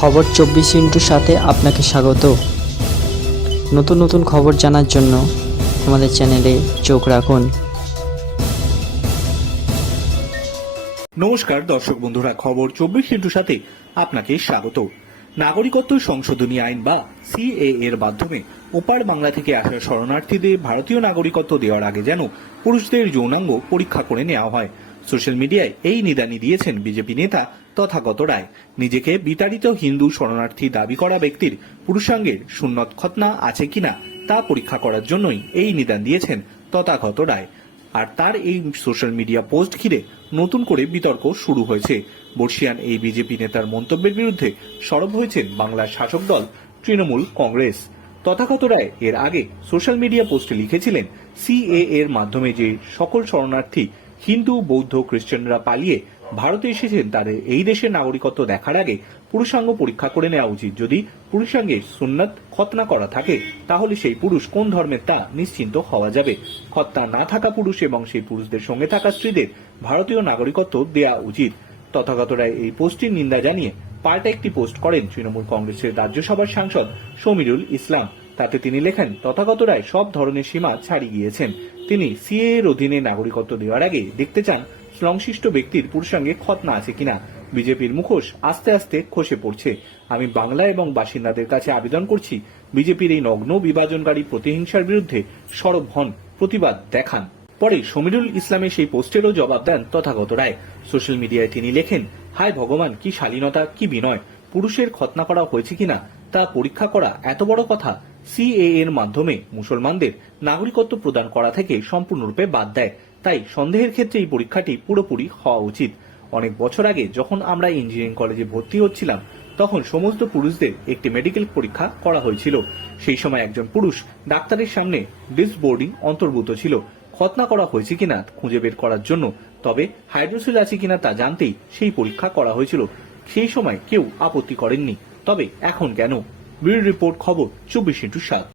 খবর চব্বিশ ইন্টুর সাথে আপনাকে স্বাগত। নতুন নতুন খবর জানার জন্য আমাদের চ্যানেলে চোখ রাখুন। নমস্কার দর্শক বন্ধুরা, খবর চব্বিশ ইন্টুর সাথে আপনাকে স্বাগত। নাগরিকত্ব সংশোধনী আইন বা সিএ এর মাধ্যমে ওপার বাংলা থেকে আসা শরণার্থীদের ভারতীয় নাগরিকত্ব দেওয়ার আগে যেন পুরুষদের যৌনাঙ্গ পরীক্ষা করে নেওয়া হয়। সোশ্যাল মিডিয়ায় এই নিদানি দিয়েছেন বিজেপি নেতা তথাগত রায়। নিজেকে বিতাড়িত হিন্দু শরণার্থী দাবি করা ব্যক্তির পুরুষাঙ্গের সুন্নত খতনা আছে কিনা তা পরীক্ষা করার জন্যই এই নিদান দিয়েছেন তথাগত রায়। আর তার এই সোশ্যাল মিডিয়া পোস্ট ঘিরে নতুন করে বিতর্ক শুরু হয়েছে। বর্ষিয়ান এই বিজেপি নেতার মন্তব্যের বিরুদ্ধে সরব হয়েছেন বাংলার শাসক দল তৃণমূল কংগ্রেস। তথাগত রায় এর আগে সোশ্যাল মিডিয়া পোস্টে লিখেছিলেন সিএ এর মাধ্যমে যে সকল শরণার্থী হিন্দু, বৌদ্ধ, খ্রিস্টানরা পালিয়ে ভারতে এসেছেন তাদের এই দেশের নাগরিকত্ব দেখার আগে পুরুষাঙ্গ পরীক্ষা করে নেওয়া উচিত। যদি পুরুষাঙ্গে সুন্নত খতনা করা থাকে, তাহলে সেই পুরুষ কোন ধর্মের তা নিশ্চিন্ত হওয়া যাবে? খতনা না থাকা পুরুষ এবং সেই পুরুষদের সঙ্গে থাকা স্ত্রীদের ভারতীয় নাগরিকত্ব দেয়া উচিত। তথাগত রায় এই পোস্টটির নিন্দা জানিয়ে পাল্টা একটি পোস্ট করেন তৃণমূল কংগ্রেসের রাজ্যসভার সাংসদ সমীরুল ইসলাম। তাতে তিনি লেখেন, তথাগত রায় সব ধরনের সীমা ছাড়িয়ে গিয়েছেন। তিনি সিএ এর অধীনে নাগরিকত্ব দেওয়ার আগে দেখতে চান সংশ্লিষ্ট ব্যক্তির পুরুষাঙ্গে খতনা আছে কিনা। বিজেপির মুখোশ আস্তে আস্তে খসে পড়ছে। আমি বাংলা এবং বাসিন্দাদের কাছে আবেদন করছি, বিজেপির এই নগ্ন বিভাজনকারী প্রতিহিংসার বিরুদ্ধে সরব হন, প্রতিবাদ দেখান। পরে সমীরুল ইসলামের সেই পোস্টেরও জবাব দেন তথাগত রায়। সোশ্যাল মিডিয়ায় তিনি লেখেন, হায় ভগবান, কি শালীনতা, কি বিনয়। পুরুষের খতনা করা হয়েছে কিনা, তা পরীক্ষা করা এত বড় কথা। সিএ এর মাধ্যমে মুসলমানদের নাগরিকত্ব প্রদান করা থেকে সম্পূর্ণরূপে বাদ দেয়। তাই সন্দেহের ক্ষেত্রে এই পরীক্ষাটি পুরোপুরি হওয়া উচিত। অনেক বছর আগে যখন আমরা ইঞ্জিনিয়ারিং কলেজে ভর্তি হচ্ছিলাম, তখন সমস্ত পুরুষদের একটি মেডিকেল পরীক্ষা করা হয়েছিল। সেই সময় একজন পুরুষ ডাক্তারের সামনে ডিস বোর্ডিং অন্তর্ভুক্ত ছিল। খতনা করা হয়েছে কিনা খুঁজে বের করার জন্য, তবে হাইড্রোসিল আছে কিনা তা জানতেই সেই পরীক্ষা করা হয়েছিল। সেই সময় কেউ আপত্তি করেননি। তবে এখন কেন? ব্যুরো রিপোর্ট খবর চব্বিশ ইন্টু সাত।